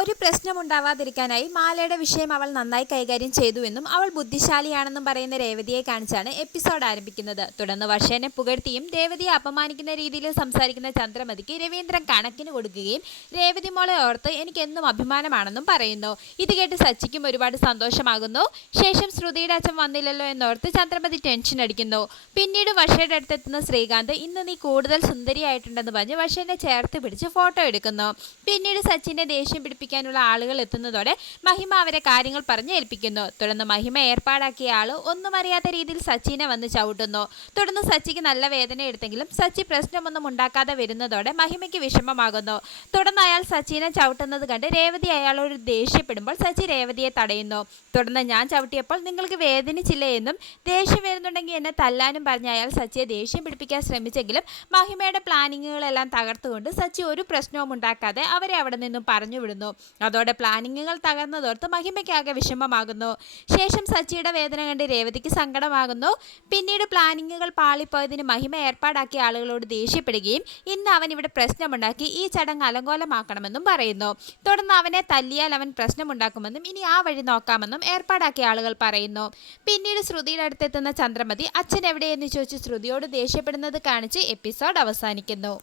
ഒരു പ്രശ്നമുണ്ടാവാതിരിക്കാനായി മാലയുടെ വിഷയം അവൾ നന്നായി കൈകാര്യം ചെയ്തുവെന്നും അവൾ ബുദ്ധിശാലിയാണെന്നും പറയുന്ന രേവതിയെ കാണിച്ചാണ് എപ്പിസോഡ് ആരംഭിക്കുന്നത്. തുടർന്ന് വർഷേനെ പുകഴ്ത്തിയും രേവതിയെ അപമാനിക്കുന്ന രീതിയിൽ സംസാരിക്കുന്ന ചന്ദ്രമതിക്ക് രവീന്ദ്രൻ കണക്കിന് കൊടുക്കുകയും രേവതി മോളെ ഓർത്ത് എനിക്ക് എന്നും അഭിമാനമാണെന്നും പറയുന്നു. ഇത് കേട്ട് സച്ചിക്കും ഒരുപാട് സന്തോഷമാകുന്നു. ശേഷം ശ്രുതിയുടെ അച്ഛൻ വന്നില്ലല്ലോ എന്നോർത്ത് ചന്ദ്രമതി ടെൻഷൻ അടിക്കുന്നു. പിന്നീട് വർഷയുടെ അടുത്തെത്തുന്ന ശ്രീകാന്ത് ഇന്ന് നീ കൂടുതൽ സുന്ദരിയായിട്ടുണ്ടെന്ന് പറഞ്ഞ് വർഷേനെ ചേർത്ത് പിടിച്ച് ഫോട്ടോ എടുക്കുന്നു. പിന്നീട് സച്ചിനെ ദേഷ്യം പിടിപ്പിക്കാനുള്ള ആളുകൾ എത്തുന്നതോടെ മഹിമ അവരെ കാര്യങ്ങൾ പറഞ്ഞ് ഏൽപ്പിക്കുന്നു. തുടർന്ന് മഹിമ ഏർപ്പാടാക്കിയ ആള് ഒന്നും അറിയാത്ത രീതിയിൽ സച്ചിനെ വന്ന് ചവിട്ടുന്നു. തുടർന്ന് സച്ചിക്ക് നല്ല വേദന എടുത്തെങ്കിലും സച്ചി പ്രശ്നമൊന്നും ഉണ്ടാക്കാതെ വരുന്നതോടെ മഹിമയ്ക്ക് വിഷമമാകുന്നു. തുടർന്ന് അയാൾ സച്ചിനെ ചവിട്ടുന്നത് കണ്ട് രേവതി അയാളോട് ദേഷ്യപ്പെടുമ്പോൾ സച്ചി രേവതിയെ തടയുന്നു. തുടർന്ന് ഞാൻ ചവിട്ടിയപ്പോൾ നിങ്ങൾക്ക് വേദനിച്ചില്ലേ എന്നും ദേഷ്യം വരുന്നുണ്ടെങ്കിൽ എന്നെ തല്ലാനും പറഞ്ഞ അയാൾ സച്ചിയെ ദേഷ്യം പിടിപ്പിക്കാൻ ശ്രമിച്ചെങ്കിലും മഹിമയുടെ പ്ലാനിങ്ങുകളെല്ലാം തകർത്തുകൊണ്ട് സച്ചി ഒരു പ്രശ്നവും ഉണ്ടാക്കാതെ അവരെ അവിടെ നിന്നും പറഞ്ഞു വിടുന്നു. അതോടെ പ്ലാനിങ്ങുകൾ തകർന്നതോർത്ത് മഹിമയ്ക്കാകെ വിഷമമാകുന്നു. ശേഷം സച്ചിയുടെ വേദന കണ്ട് രേവതിക്ക് സങ്കടമാകുന്നു. പിന്നീട് പ്ലാനിങ്ങുകൾ പാളിപ്പോയതിന് മഹിമ ഏർപ്പാടാക്കിയ ആളുകളോട് ദേഷ്യപ്പെടുകയും ഇന്ന് അവൻ ഇവിടെ പ്രശ്നമുണ്ടാക്കി ഈ ചടങ്ങ് അലങ്കോലമാക്കണമെന്നും പറയുന്നു. തുടർന്ന് അവനെ തല്ലിയാൽ അവൻ പ്രശ്നമുണ്ടാക്കുമെന്നും ഇനി ആ വഴി നോക്കാമെന്നും ഏർപ്പാടാക്കിയ ആളുകൾ പറയുന്നു. പിന്നീട് ശ്രുതിയുടെ അടുത്തെത്തുന്ന ചന്ദ്രമതി അച്ഛൻ എവിടെയെന്ന് ചോദിച്ച് ശ്രുതിയോട് ദേഷ്യപ്പെടുന്നത് കാണിച്ച് എപ്പിസോഡ് അവസാനിക്കുന്നു.